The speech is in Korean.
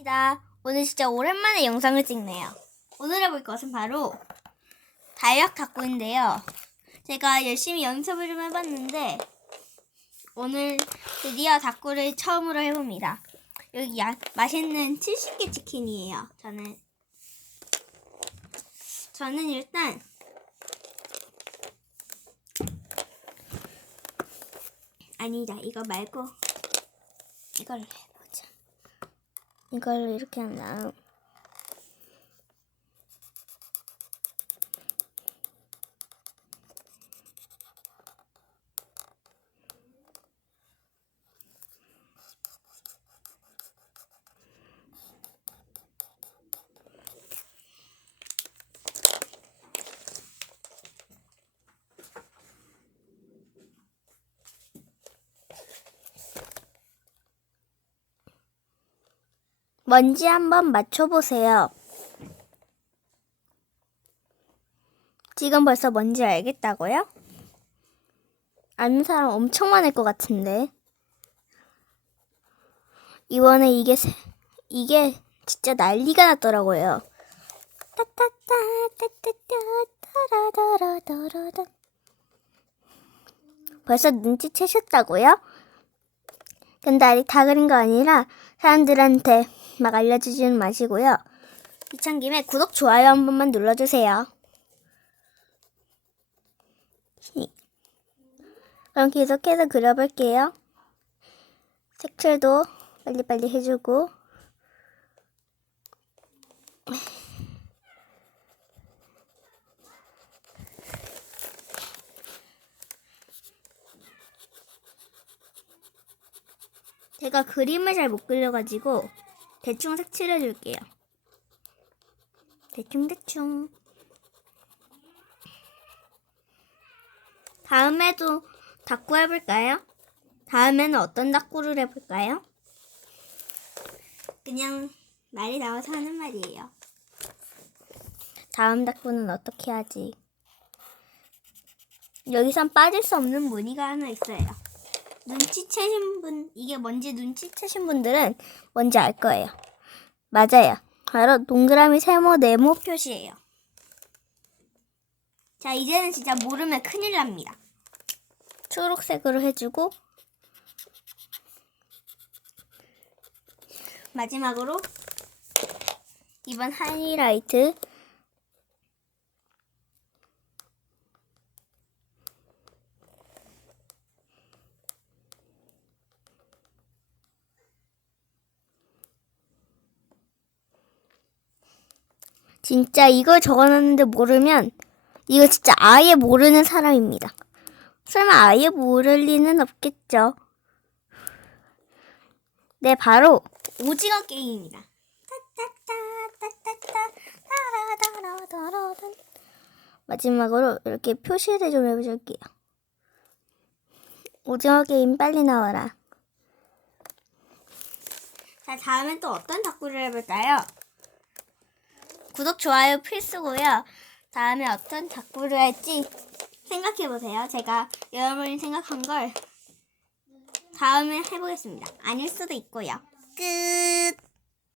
입니다. 오늘 진짜 오랜만에 영상을 찍네요. 오늘 해볼 것은 바로 다이어트 탁구인데요. 제가 열심히 연습을 좀 해봤는데 오늘 드디어 탁구를 처음으로 해봅니다. 여기 야, 맛있는 70개 치킨이에요. 저는 저는 일단 아니다 이거 말고 이걸로 해보자. 이걸로 이렇게 한 다음 먼지 한번 맞춰보세요. 지금 벌써 뭔지 알겠다고요? 아는 사람 엄청 많을 것 같은데. 이번에 이게 세- 이게 진짜 난리가 났더라고요. 따따따 따따따 따라다라다라다. 벌써 눈치채셨다고요? 근데 아직 다 그린 거 아니라 사람들한테 막 알려주지는 마시고요. 이찬 김에 구독, 좋아요 한 번만 눌러주세요. 히. 그럼 계속해서 그려볼게요. 색칠도 빨리빨리 해주고 제가 그림을 잘 못 그려가지고 대충 색칠해 줄게요. 대충 대충. 다음에도 탁구 해볼까요? 다음에는 어떤 탁구를 해볼까요? 그냥 말이 나와서 하는 말이에요. 다음 탁구는 어떻게 하지? 여기선 빠질 수 없는 무늬가 하나 있어요. 눈치채신 분, 이게 뭔지 눈치채신 분들은 뭔지 알 거예요. 맞아요. 바로 동그라미 세모 네모 표시예요. 자, 이제는 진짜 모르면 큰일 납니다. 초록색으로 해주고 마지막으로 이번 하이라이트 진짜 이걸 적어놨는데 모르면 이거 진짜 아예 모르는 사람입니다. 설마 아예 모를 리는 없겠죠. 네, 바로 오징어 게임입니다. 마지막으로 이렇게 표시를 좀 해줄게요. 오징어 게임 빨리 나와라. 자, 다음엔 또 어떤 탁구를 해볼까요? 구독, 좋아요 필수고요. 다음에 어떤 탁구를 할지 생각해보세요. 제가 여러분이 생각한 걸 다음에 해보겠습니다. 아닐 수도 있고요. 끝!